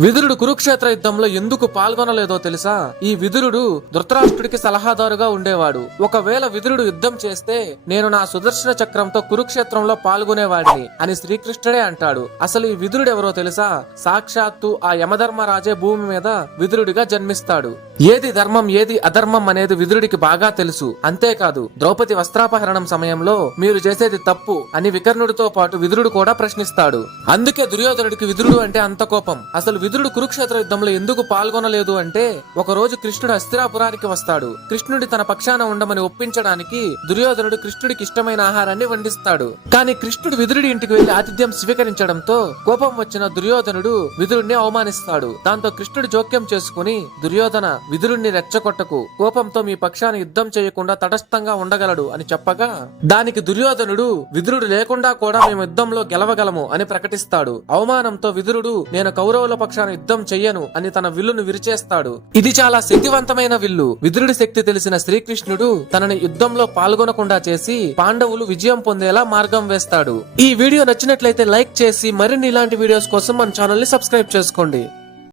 విదురుడు కురుక్షేత్ర యుద్ధంలో ఎందుకు పాల్గొనలేదో తెలుసా? ఈ విదురుడు ధృతరాష్ట్రుడికి సలహాదారుగా ఉండేవాడు. ఒకవేళ విదురుడు యుద్ధం చేస్తే నేను నా సుదర్శన చక్రంతో కురుక్షేత్రంలో పాల్గొనేవాడిని అని శ్రీకృష్ణుడే అంటాడు. అసలు ఈ విదురుడు ఎవరో తెలుసా? సాక్షాత్తు ఆ యమధర్మరాజే భూమి మీద విదురుడిగా జన్మిస్తాడు. ఏది ధర్మం ఏది అధర్మం అనేది విదురుడికి బాగా తెలుసు. అంతేకాదు ద్రౌపది వస్త్రాపహరణం సమయంలో మీరు చేసేది తప్పు అని వికర్ణుడితో పాటు విదురుడు కూడా ప్రశ్నిస్తాడు. అందుకే దుర్యోధనుడికి విదురుడు అంటే అంత కోపం. అసలు విదురుడు కురుక్షేత్ర యుద్ధంలో ఎందుకు పాల్గొనలేదు అంటే ఒక రోజు కృష్ణుడు అస్థిరాపురానికి వస్తాడు. కృష్ణుడి తన పక్షాన ఉండమని ఒప్పించడానికి దుర్యోధనుడు కృష్ణుడికి ఇష్టమైన ఆహారాన్ని వండిస్తాడు. కానీ కృష్ణుడు విదురుడి ఇంటికి వెళ్ళి ఆతిథ్యం స్వీకరించడంతో కోపం వచ్చిన దుర్యోధనుడు విదురుడిని అవమానిస్తాడు. దాంతో కృష్ణుడు జోక్యం చేసుకుని దుర్యోధన విదురుణ్ణి రెచ్చగొట్టకు. కోపంతో మీ పక్షాన యుద్ధం చేయకుండా తటస్థంగా ఉండగలడు అని చెప్పగా దానికి దుర్యోధనుడు విదురుడు లేకుండా కూడా మేము యుద్ధంలో గెలవగలము అని ప్రకటిస్తాడు. అవమానంతో విదురుడు నేను కౌరవుల పక్షాన యుద్ధం చెయ్యను అని తన విల్లును విరిచేస్తాడు. ఇది చాలా శక్తివంతమైన విల్లు. విదురుడి శక్తి తెలిసిన శ్రీకృష్ణుడు తనని యుద్ధంలో పాల్గొనకుండా చేసి పాండవులు విజయం పొందేలా మార్గం వేస్తాడు. ఈ వీడియో నచ్చినట్లయితే లైక్ చేసి మరిన్ని ఇలాంటి వీడియోస్ కోసం మన ఛానల్ని సబ్స్క్రైబ్ చేసుకోండి.